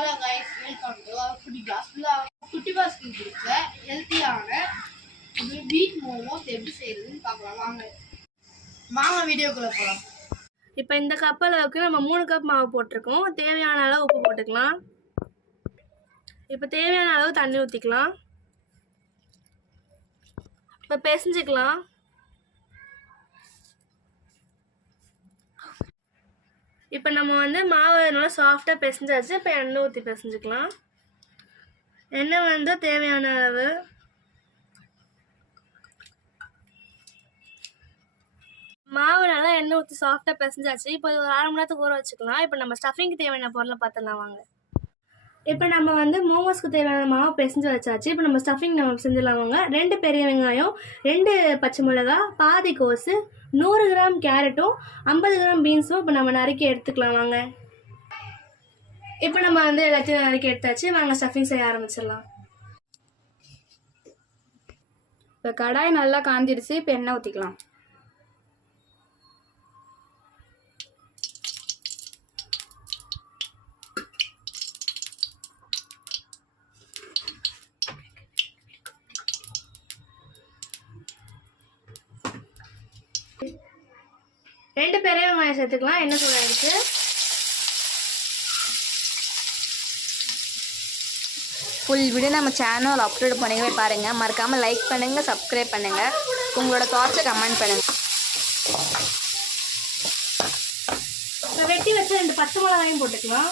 Hello guys, welcome to foodie boss. Foodie பாஸ்க்கு பிடிச்ச ஹெல்த்தியான பீட் மோமோஸ் எப்படி செய்யறதுன்னு பார்க்கலாம். வாங்க வீடியோக்குள்ள போகலாம். இப்போ இந்த கப் அளவுக்கு நம்ம 3 கப் மாவு போட்டிருக்கோம். தேவையான அளவு உப்பு போட்டுக்கலாம். இப்போ தேவையான அளவு தண்ணி ஊற்றிக்கலாம். இப்போ பிசைஞ்சிக்கலாம். இப்போ நம்ம மாவு நல்லா சாஃப்டாக பிசைஞ்சாச்சு. இப்போ எண்ணெய் ஊற்றி பிசைஞ்சிக்கலாம். எண்ணெய் தேவையான அளவு. மாவு நல்லா எண்ணெய் ஊற்றி சாஃப்டாக பிசைஞ்சாச்சு. இப்போ ஒரு 1/2 மணி நேரத்துக்கு ஊற வச்சுக்கலாம். இப்போ நம்ம ஸ்டஃபிங்க்கு தேவையான பொருளை பார்த்துடலாம் வாங்க. இப்போ நம்ம மோமோஸ்க்கு தேவையான மாவு பிசைஞ்சு வச்சாச்சு. இப்போ நம்ம ஸ்டஃபிங் நம்ம செஞ்சிடலாம் வாங்க. 2 பெரிய வெங்காயம், 2 பச்சை மிளகா, பாதி கோஸு, 100 கிராம் கேரட்டும், 50 கிராம் பீன்ஸும் இப்போ நம்ம நறுக்கி எடுத்துக்கலாம் வாங்க. இப்போ நம்ம எல்லாத்தையும் நறுக்கி எடுத்தாச்சு. வாங்க ஸ்டஃபிங் செய்ய ஆரம்பிச்சிடலாம். இப்போ கடாய் நல்லா காஞ்சிடுச்சு. இப்போ எண்ணெய் ஊற்றிக்கலாம். ரெண்டு பெரிய வெங்காயம் சேர்த்துக்கலாம். எண்ணெய் சூடாயிடுச்சு. ஃபுல் வீடியோ நம்ம சேனல் அப்லோட் பண்ணிக்கவே பாருங்கள். மறக்காமல் லைக் பண்ணுங்கள், சப்ஸ்கிரைப் பண்ணுங்கள், உங்களோட தாட்ஸை கமெண்ட் பண்ணுங்கள். இப்போ வெட்டி வச்சு 2 பச்சை மிளகாயும் போட்டுக்கலாம்.